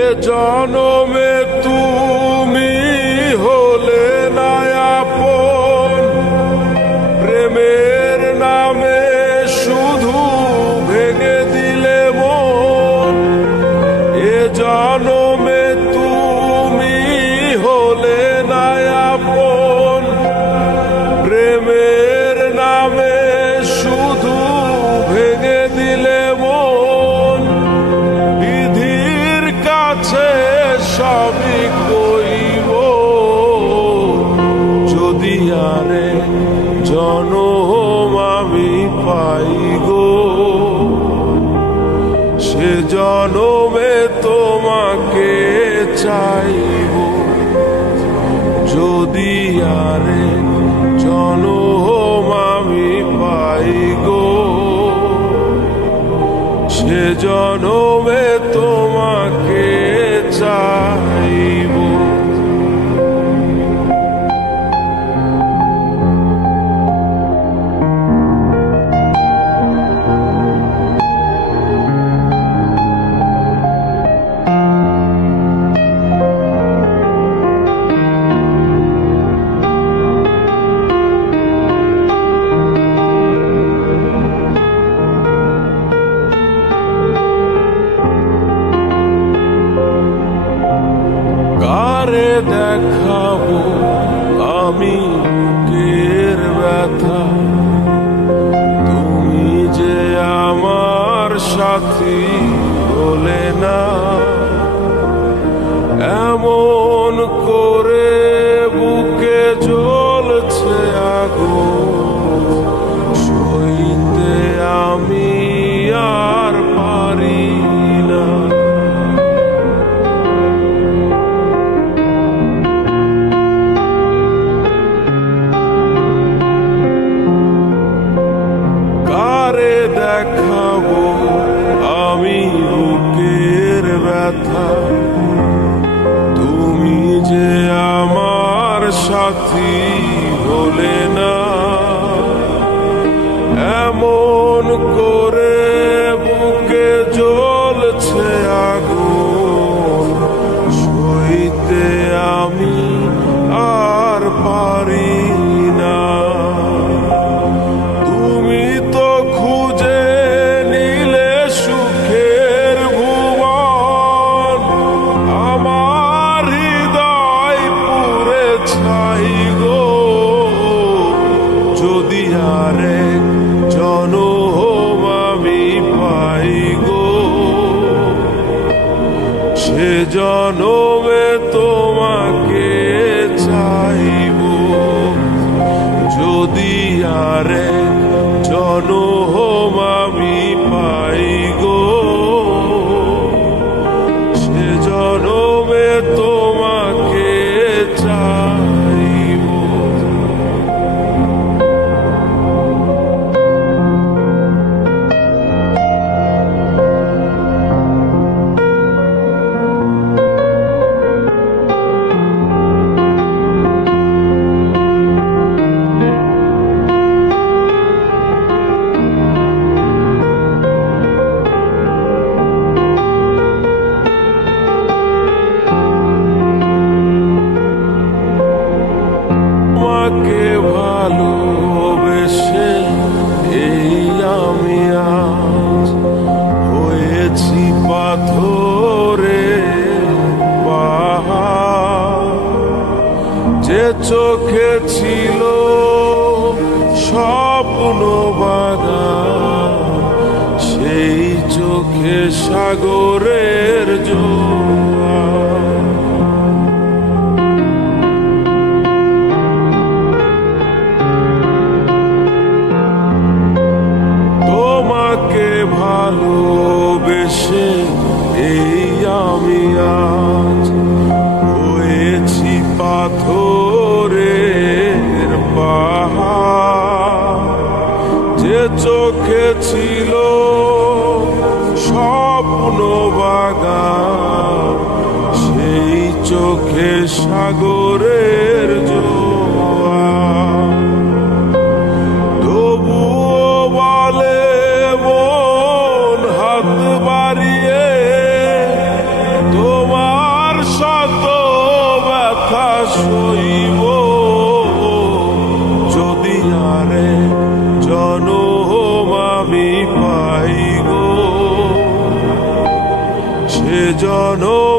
এ জনমে তুমি হলে না আপন, প্রেমের নামে শুধু ভেঙে দিলে মন। এ জনমে তুমি হলে না আপন, প্রেমের নামে শুধু ভেঙে দিলে মন। বিধির কাছে সবই কইব, যদি আরে জনম আমি পাই গো, সে জনমে তোমাকে চাইব। যদি আরে জনম আমি পাই গো, সে জনমে তোমাকে চাইব। কারে দেখাবো আমি বুকের ব্যথা, তুমি যে আমার সাথী হলে না। এমন করে বুকে জ্বলছে আগুন, সইতে আমি আর পারি না। কারে দেখাবো আমি বুকের ব্যথা, তুমি যে আমার সাথী হলে না। এমন করে বুকে জ্বলছে আগুন, সইতে আমি আর পারি না। তুমি তো খুঁজে নিলে সুখের ভুবন, আমার হৃদয় পুরে ছাই গো। যদি আরেক জনম আমি পাই গো, সে জনমে তোমাকে চাইব। যদি আরেক জনম আমি পাই গো, সে জনমে তোমাকে চাইব। তোমাকে ভালোবেসে এই আমি আজ হয়েছি পাথরে পাহাড়। যে চোখে ছিল স্বপ্ন বাগান, সেই চোখে সাগরের জোয়ার। তোমাকে ভালোবেসে এই আমি আজ হয়েছি পাথরের পাহাড়। যে চোখে ছিল স্বপ্ন বাগান, সেই চোখে সাগরের জোয়ার। তবুও বলে জনম